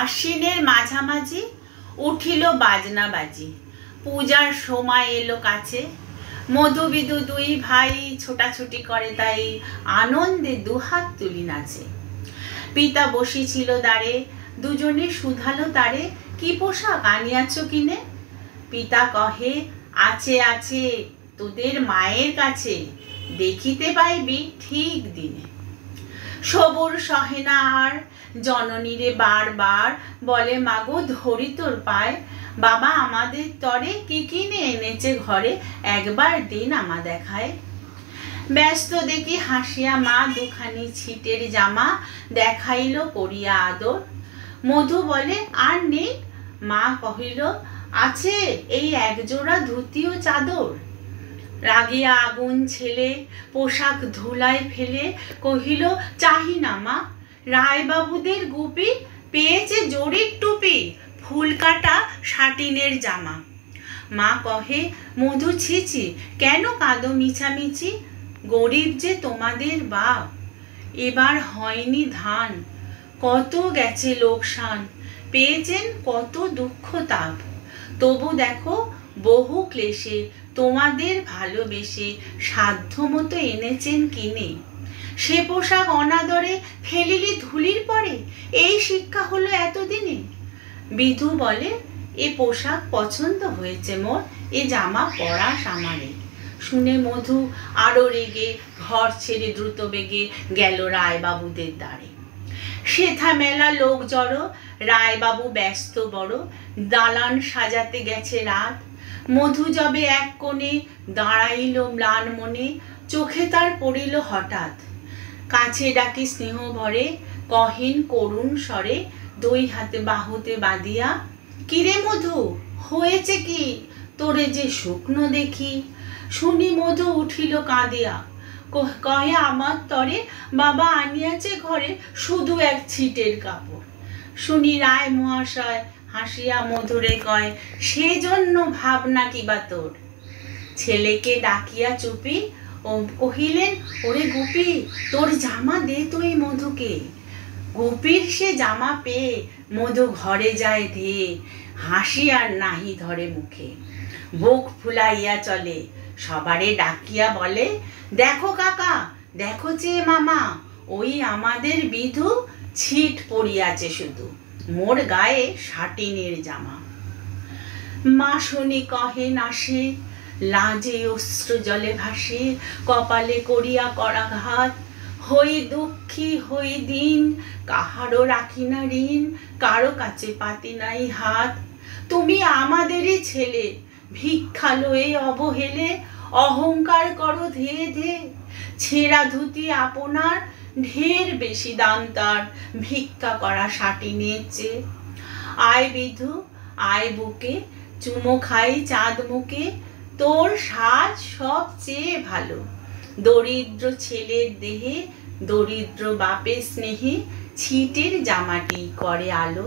আশ্বিনের মাঝামাঝি উঠিল বাজনা বাজি, পূজার সময় এলো কাছে। মধু বিধু দুই ভাই ছোটাছুটি করে, তাই আনন্দে দুহাত তুলি নাচে। পিতা বসিছিল দ্বারে, দুজনে শুধালো তারে, কি পোশাক আনিয়াছ কিনে? পিতা কহে, আছে আছে তোদের মায়ের কাছে, দেখিতে পাইবি ঠিক দিনে। সবুর সহে না আর, জননীরে বারবার বলে, মাগো ধরি তোর পায়, বাবা আমাদের তরে কি কিনে এনেছে ঘরে, একবার দিন আমা দেখায়। ব্যস্ত দেখি হাসিয়া মা দুখানি ছিটের জামা দেখাইল করিয়া আদর। মধু বলে, আর নেই? মা কহিল, আছে এই একজোড়া ধুতি ও চাদর। রাগিয়া আগুন ছেলে পোশাক ধুলায় ফেলে কহিল, চাহি না মা, রায়বাবুদের গুপি পেয়েছে জরির টুপি, ফুল কাটা সাটিনের জামা। মা কহে, মধু ছিছি, কেন কাঁদো মিছামিছি, গরিব যে তোমাদের বাপ, এবার হয়নি ধান, কত গেছে লোকসান, পেয়েছেন কত দুঃখ তাপ, তবু দেখো বহু ক্লেশে তোমাদের ভালোবেসে সাধ্য মতো এনেছেন কিনে। সে পোশাক অনাদরে ফেলিলি ধুলির পরে, এই শিক্ষা হলো এতদিনে। বিধু বলে, এ পোশাক পছন্দ হয়েছে মোর, এ জামা পরাস আমারে। শুনে মধু আরো রেগে ঘর ছেড়ে দ্রুত বেগে গেল রায়বাবুদের দ্বারে। সেথা মেলা লোক জড়ো, রায়বাবু ব্যস্ত বড়, দালান সাজাতে গেছে রাত। মধু যবে এক কোণে দাঁড়াইল ম্লান মনে, চোখে তার পড়িল হঠাৎ। কাছে ডাকি স্নেহ ভরে, কহেন করুণ স্বরে, দুই হাতে বাহুতে বাঁধিয়া, কিরে মধু হয়েছে কি, তোরে যে শুকনো দেখি। শুনি মধু উঠিল কাঁদিয়া, কহে, আমার তরে বাবা আনিয়াছে ঘরে শুধু এক ছিটের কাপড়। শুনি রায় মহাশয় হাসিয়া মধুরে কয়, সেজন্য ভাবনা কিবা তোর। ছেলেকে ডাকিয়া চুপি ও কহিলেন, ওরে গুপি, তোর জামা দে তুই মধুকে। গুপির সে জামা পেয়ে মধু ঘরে যায় ধেয়ে, হাসি আর নাহি ধরে মুখে। বুক ফুলাইয়া চলে, সবারে ডাকিয়া বলে, দেখো কাকা, দেখো চেয়ে মামা, ওই আমাদের বিধু ছিট পড়িয়াছে শুধু, মোর গায়ে সাটিনের জামা। মা শুনি কহে নাসে, লাজে অশ্রু জলে ভাসে, কপালে করিয়া করাঘাত। হই দুঃখী হই দিন, কাহারও রাখি না ঋণ, কারো কাছে পাতি নাই হাত। তুমি আমাদেরই ছেলে, ভিক্ষা লয়ে অবহেলে, অহংকার করো ধে ধে। ছেঁড়া ধুতি আপনার, ঢের বেশি দাম তার, ভিক্ষা করা সাটিনের চেয়ে। আয় বিধু আয় বুকে, চুমো খাই চাঁদ মুখে, তোর সাজ সবচেয়ে ভালো। দরিদ্র ছেলের দেহে, দরিদ্র বাপের স্নেহে, ছিটের জামাটি করে আলো।